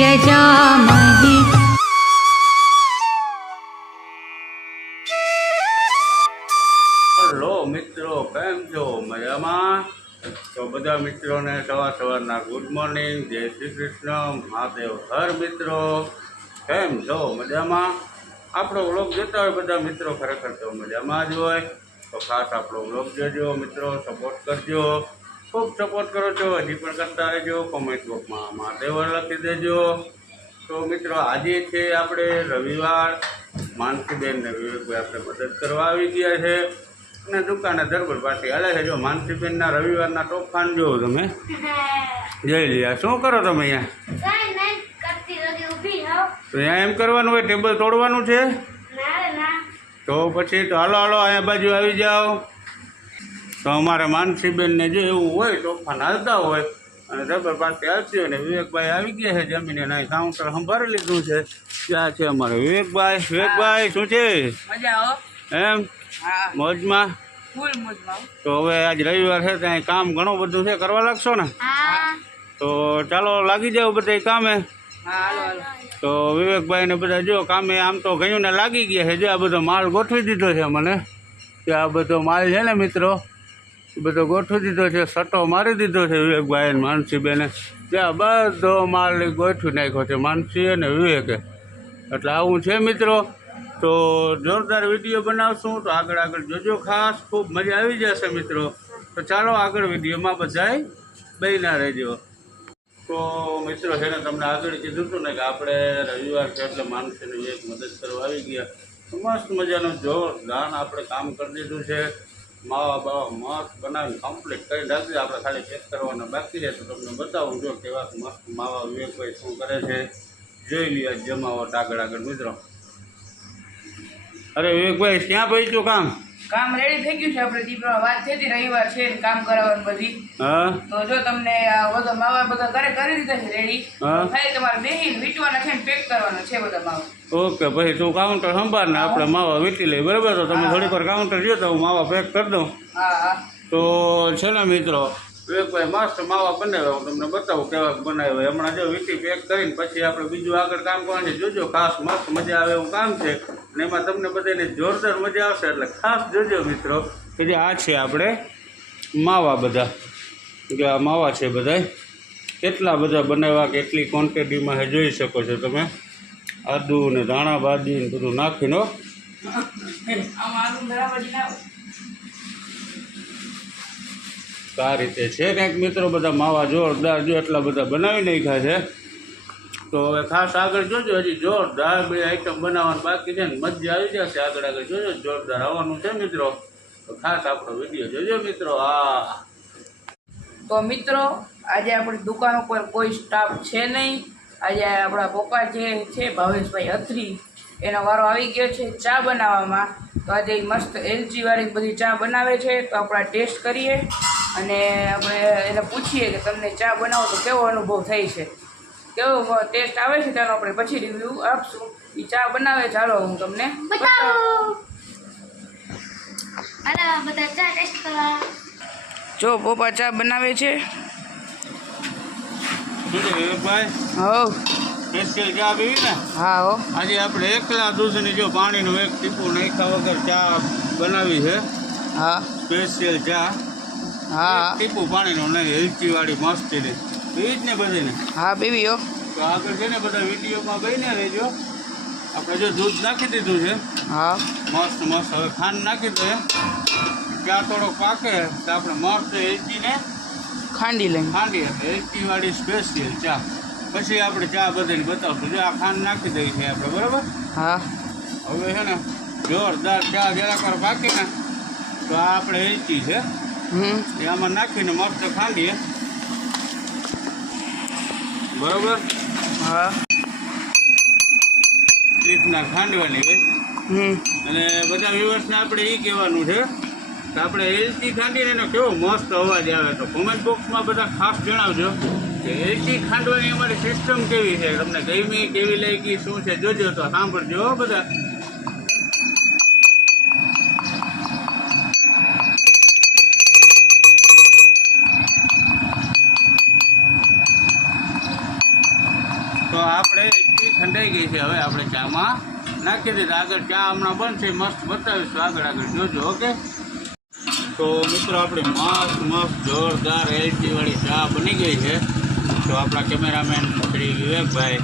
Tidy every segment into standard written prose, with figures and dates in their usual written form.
यजामहे। હેલો મિત્રો, કેમ છો? મજામાં? તો બધા મિત્રોને સવારના ગુડ મોર્નિંગ, જય શ્રી કૃષ્ણ, મહાદેવ હર. મિત્રો કેમ છો? મજામાં? આપણો વ્લોગ જોતા હોય બધા મિત્રો ખરેખર તો મજામાં જ હોય. તો ખાસ આપણો વ્લોગ જોજો મિત્રો, સપોર્ટ કરજો. ખૂબ સપોર્ટ કરો છો, હજી પણ કરતા રહેજો. કોમેન્ટ બોક્સમાં મહાદેવ લખી દેજો. તો મિત્રો આજે છે આપણે રવિવાર. માનસીબેન ને વિવેકભાઈ આપણે મદદ કરવા આવી ગયા છે અને દુકાને ધરબડ પાછી હાલે છે. જો માનસીબેનના રવિવારના તોફાન જોવો તમે, જઈ લ્યા. શું કરો તમે અહીંયા? તો અહીંયા એમ કરવાનું હોય, ટેબલ તોડવાનું છે? તો પછી તો હાલો હાલો અહીંયા બાજુ આવી જાઓ. તો અમારે માનસીબેનને જો એવું હોય તોફાન હાલતા હોય અને ધરબડ પાછી હાલતી હોય ને વિવેકભાઈ આવી ગયા છે જમીને અહીં કાઉન્ટર સંભાળી લીધું છે. ક્યાં છે અમારે વિવેકભાઈ? વિવેકભાઈ શું છે? એમ મોજમાં? તો હવે આજ રવિવાર છે ત્યાં કામ ઘણું બધું છે, કરવા લાગશો ને? તો ચાલો લાગી જાઓ બધા કામે. તો વિવેકભાઈ ને બધા જો કામે આમ તો ઘણું ને લાગી ગયા છે. જો આ બધો માલ ગોઠવી દીધો છે મને, કે આ બધો માલ છે ને મિત્રો બધો ગોઠવી દીધો છે, સટ્ટો મારી દીધો છે વિવેકભાઈ અને માનસીબેને. ત્યાં બધો માલ ગોઠવી નાખ્યો છે માનસી અને વિવેકે. એટલે આવું છે મિત્રો. તો જોરદાર વિડીયો બનાવશું, તો આગળ જોજો ખાસ, ખૂબ મજા આવી જશે મિત્રો. તો ચાલો આગળ વિડીયોમાં બધાય બન્યા રહેજો. તો મિત્રો છે ને તમને આગળ કીધું હતું ને કે આપણે રવિવાર છે એટલે માનસીને એક મદદ કરવા આવી ગયા. મસ્ત મજાનું જોરદાર આપણે કામ કરી દીધું છે. માવા બાવા મસ્ત બનાવીને કમ્પ્લીટ કરી નાખી. આપણે ખાલી ચેક કરવાના બાકી રહે તો તમને બતાવું જો કેવા મસ્ત માવા વિવેકભાઈ શું કરે છે. જોઈ લઈએ જમાવટ આગળ મિત્રો. અરે વિવેકભાઈ ક્યાં પહોંચ્યું કામ? કામ રેડી થઈ ગયું છે. આપણે દીપડા વાત થઈ હતી રવિવાર છે ને કામ કરાવવાનું બધી. હા તો જો તમને આ બધો માવા બધા કરી દીધા છે રેડી. ખાલી તમારે બેહીને વીટવાના છે ને પેક કરવાના છે બધા માવા. ઓકે, પછી તું કાઉન્ટર સંભાળ ને આપણે માવા વીટી લઈએ, બરાબર? તો તમે થોડીક વાર કાઉન્ટર જો તો હું માવા પેક કરી દઉં. હા. તો છે ને મિત્રો વિવેકભાઈ મસ્ત માવા બનાવ્યા, હું તમને બતાવું કેવા બનાવ્યા. હમણાં જો વીટી પેક કરીને પછી આપણે બીજું આગળ કામ કરવાનું છે. જોજો ખાસ, મસ્ત મજા આવે એવું કામ છે અને એમાં તમને બધાને જોરદાર મજા આવશે. એટલે ખાસ જોજો મિત્રો કે જે આ છે આપણે માવા બધા, કે આ માવા છે બધા કેટલા બધા બનાવ્યા, કેટલી ક્વોન્ટિટીમાં છે જોઈ શકો છો તમે. આદુ ને ધાણા ભાજી ને બધું નાખીને આ રીતે છે કંઈક મિત્રો. બધા માવા જોરદાર જો એટલા બધા બનાવી નાખ્યા છે. તો હવે ખાસ આગળ જોજો, હજી જોરદાર બે આઈટમ બનાવવાનું બાકી છે ને મજા આવી જશે. આગળ જોજો, જોરદાર આવવાનું છે મિત્રો. તો ખાસ આપણો વિડીયો જોજો મિત્રો. હા તો મિત્રો આજે આપણી દુકાન ઉપર કોઈ સ્ટાફ છે નહીં. આજે આપણા પપ્પા જે છે ભાવેશભાઈ અથરી, એનો વારો આવી ગયો છે ચા બનાવવામાં. તો આજે મસ્ત એલચી વાળી બધી ચા બનાવે છે. તો આપણે ટેસ્ટ કરીએ અને આપણે એને પૂછીએ કે તમને ચા બનાવો તો કેવો અનુભવ થાય છે, કેવો ટેસ્ટ આવે છે. ચાલો આપણે પછી રિવ્યૂ આપશું. એ ચા બનાવે, ચાલો હું તમને બતાવું. જો પપ્પા ચા બનાવે છે. વિવેકભાઈ હો સ્પેશિયલ ચા પીવી ને? હા હો. આજે આપણે એકલા દૂધની જો પાણીનું એક ટીપું નાખ્યા વગર ચા બનાવી છે. હા સ્પેશિયલ ચા, હા ટીપું પાણીનું નહીં, એલચીવાળી મસ્તીની પીવી જ ને બધીને. હા બેબી હો. તો આગળ છે ને બધા વિડીયોમાં બહીને રહેજો. આપણે જો દૂધ નાખી દીધું છે હા મસ્ત હવે ખાંડ નાખી દઈએ. ચા થોડો પાકે તો આપણે મસ્ત એલચીને ખાંડી ખાંડી એલચીવાળી સ્પેશિયલ ચા. પછી આપણે ચા બધાને બતાવશું. જો આ ખાંડ નાખી દઈ છે આપણે, બરાબર? હા. હવે છે ને જોરદાર ચા જરાક વાર પાકી ને તો આ આપણે એલચી છે એ આમાં નાખીને મસ્ત ખાંડીએ, બરાબર? હા. રીતના ખાંડવાની હોય. અને બધા વ્યુઅર્સને આપણે એ કહેવાનું છે કે આપણે એલચી ખાંડીને એનો કેવો મસ્ત અવાજ આવે. તો કોમેન્ટ બોક્સમાં બધા ખાસ જણાવજો કે એલચી ખાંડવાની અમારી સિસ્ટમ કેવી છે, તમને ગમી, કેવી લાગી, શું છે જોજો. તો સાંભળજો બધા. તો આપણે એટલી ઠંડાઈ ગઈ છે. હવે આપણે ચામાં નાખી દીધા. આગળ ચા હમણાં બનશે, મસ્ત બતાવીશું આગળ જોજો. ઓકે, તો મિત્રો આપણે મસ્ત જોરદાર એલચીવાળી ચા બની ગઈ છે. તો આપણા કેમેરામેન શ્રી વિવેકભાઈ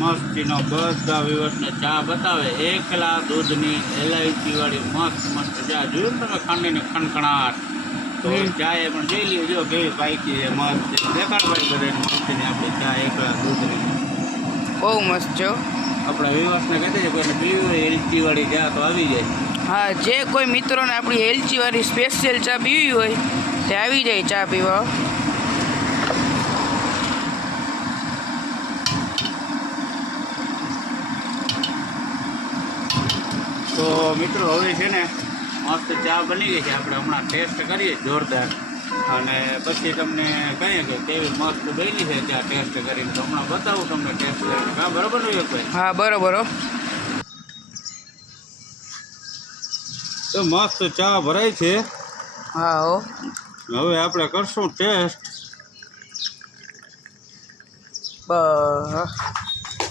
મસ્તીનો બધા વ્યવસ્થને ચા બતાવે. એકલા દૂધની એલાયચીવાળી મસ્ત ચા. જોયું ને તમે ખાંડીને ખણખણાટ. તો ચા એ પણ જોઈ લ્યો, જો કેવી પાકી છે મસ્ત. દેખાડ ભાઈ બધાને મસ્તીની આપણી ચા એકલા દૂધની બહુ મસ્ત છો. આપણા વ્યવસ્થને કહી દેજો કોઈને પીવી હોય એલચીવાળી ચા તો આવી જાય. હા, જે કોઈ મિત્રોને આપણી એલચીવાળી સ્પેશિયલ ચા પીવી હોય તે આવી જાય ચા પીવા. તો મિત્રો હવે છે ને મસ્ત ચા બની ગઈ છે. આપણે હમણાં ટેસ્ટ કરીએ જોરદાર, અને પછી તમને કહીએ કે કેવી મસ્ત બની છે ચા ટેસ્ટ કરીને. તો હમણાં બતાવું તમને ટેસ્ટ કરીને. હા, બરાબર ને ભાઈ? હા, બરોબર. તો મસ્ત ચા ભરાય છે. હા હો. હવે આપણે કરશું ટેસ્ટ.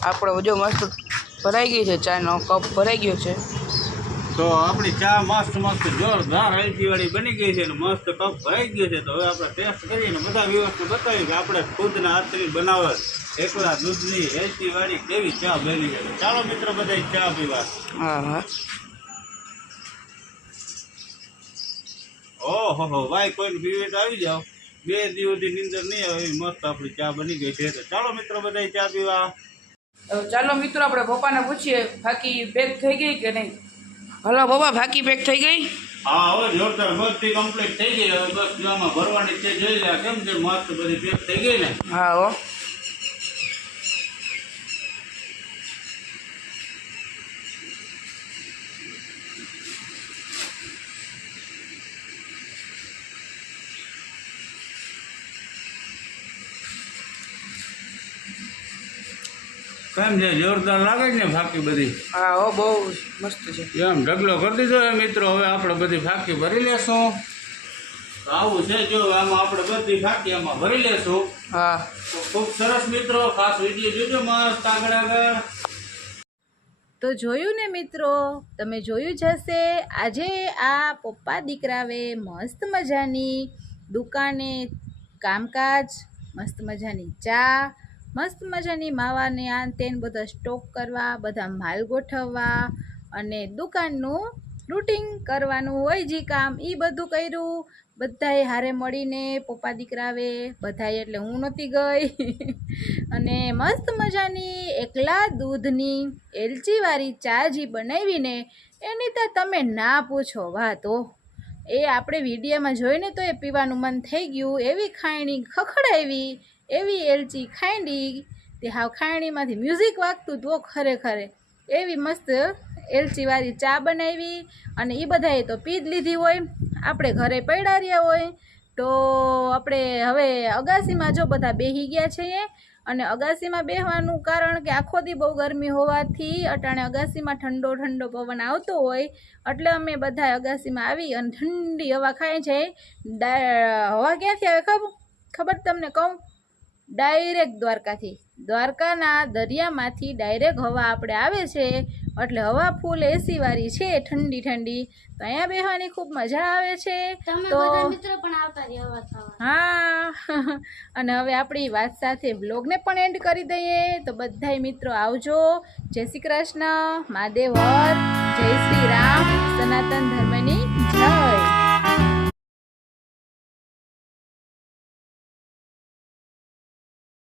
આપણે જો મસ્ત ભરાઈ ગઈ છે, ચાનો કપ ભરાઈ ગયો છે. તો આપણી ચા મસ્ત જોરદાર એલચીવાળી બની ગઈ છે ને મસ્ત કપ ભરાઈ ગયો છે. તો હવે આપણે ટેસ્ટ કરીએ ને બધા વ્યવસ્થા બતાવીએ કે આપણે ખુદના હાથની બનાવટ એકલા દૂધની એલચીવાળી કેવી ચા બની છે. ચાલો મિત્રો બધા ચા પીવા. હા. ઓહો ભાઈ, કોઈને પીવે તો આવી જાઓ. 2 દિવસથી નીંદર નહીં આવે એવી મસ્ત આપણી ચા બની ગઈ છે. તો ચાલો મિત્રો બધા ચા પીવા. ચાલો મિત્રો આપણે પપ્પાને પૂછીએ ફાકી પેક થઈ ગઈ કે નહીં. હલો પપ્પા, ફાકી પેક થઈ ગઈ? હા, હવે જોરદાર બધી કમ્પ્લીટ થઈ ગઈ. હવે બસ આમાં ભરવાની છે. જોઈ લે કેમ છે મસ્ત બધી પેક થઈ ગઈ ને. હા હો. કેમ છે, જોરદાર લાગે છે ને ફાકી બધી? હા હો, બહુ મસ્ત છે. એમ ઢગલો કરી દીધો એ મિત્રો. હવે આપણે બધી ફાકી ભરી લેશું. તો આવું છે, જો આમાં આપણે બધી ફાકી આમાં ભરી લેશું. હા, તો ખૂબ સરસ મિત્રો, ખાસ વિડીયો જોજો મસ્ત આગળ. તો જોયું ને મિત્રો, તમે જોયું જ હશે. આજે આ પપ્પા દીકરાવે મસ્ત મજાની દુકાને કામકાજ, મસ્ત મજાની ચા, મસ્ત મજાની માવાને આ તેન બધા સ્ટોક કરવા, બધા માલ ગોઠવવા અને દુકાનનું રૂટિંગ કરવાનું હોય જે કામ એ બધું કર્યું. બધાએ હારે મળીને પપ્પા દીકરાવે બધાએ, એટલે હું નહોતી ગઈ અને મસ્ત મજાની એકલા દૂધની એલચીવાળી ચા જે બનાવીને એની તો તમે ના પૂછો વાત. એ આપણે વિડીયોમાં જોઈને તો એ પીવાનું મન થઈ ગયું. એવી ખાયણી ખખડાવી, એવી એલચી ખાંડી તે હાવ ખાયણીમાંથી મ્યુઝિક વાગતું તો ખરેખર એવી મસ્ત એલચીવાળી ચા બનાવી. અને એ બધાએ તો પી જ લીધી હોય, આપણે ઘરે પડ્યા રહ્યા હોય. તો આપણે હવે અગાસીમાં જો બધા બેસી ગયા છીએ. અને અગાસીમાં બેસવાનું કારણ કે આખો દી બહુ ગરમી હોવાથી અટાણે અગાસીમાં ઠંડો પવન આવતો હોય, એટલે અમે બધા અગાસીમાં આવી અને ઠંડી હવા ખાઈ છે. હવા ક્યાંથી આવે ખબર તમને કહું? ડાયરેક્ટ દ્વારકાના દરિયામાંથી ડાયરેક્ટ હવા આપણે આવે છે. એટલે હવા ફૂલ એસીવાળી છે, ઠંડી. તો અહીંયા બેસવાની ખૂબ મજા આવે છે. તો મિત્રો પણ આવતા રહ્યા ખાવા. હા અને હવે આપણી વાત સાથે બ્લોગને પણ એન્ડ કરી દઈએ. તો બધાય મિત્રો આવજો. જય શ્રી કૃષ્ણ, મહાદેવ હર, જય શ્રી રામ, સનાતન ધર્મની જય.